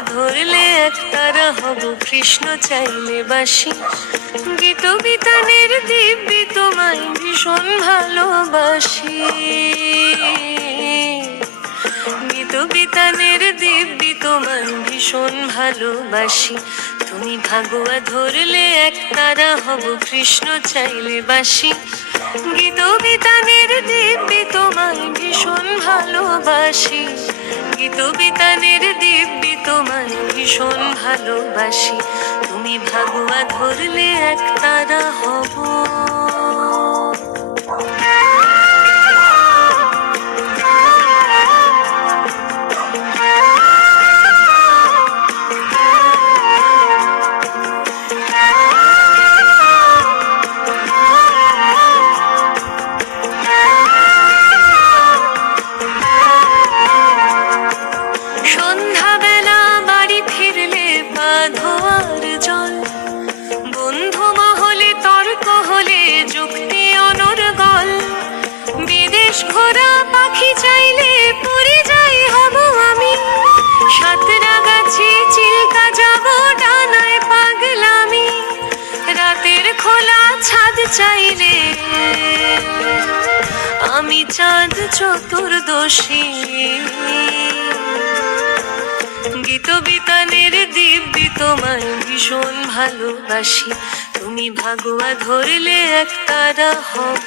ধরলে একতারা হব, কৃষ্ণ চাইলে বাসি। গীত বিতানের দিব্যি তোমায় ভীষণ ভালোবাসি। গীত বিতানের দিব্যি তোমায় ভীষণ ভালোবাসি। তুমি ভাগুয়া ধরলে একতারা হব, কৃষ্ণ চাইলে বাসি। গীত বিতানের দিব্যি তোমায় ভীষণ ভালোবাসি। গীত বিতানের দিব্যি তোমায় ভীষণ ভালোবাসি। তুমি ভাগুয়া ধরলে একতারা হব। সন্ধ্যাবেলা বাড়ি ফিরলে বাঁধোয়ার জল, বন্ধু মহলে তর্ক হলে যুক্তি অনর্গল। বিদেশ ঘোরা পাখি চাইলে পুরী যাই হব আমি। সাঁতরাগাছি চিল্কা যাব ডানায় পাগলামি। রাতের খোলা ছাদ চাইলে আমি চাঁদ চতুর্দশী। গীত বিতানের দিব্যি তোমায় ভীষণ ভালোবাসি। তুমি ভাগুয়া ধরলে একতারা হব।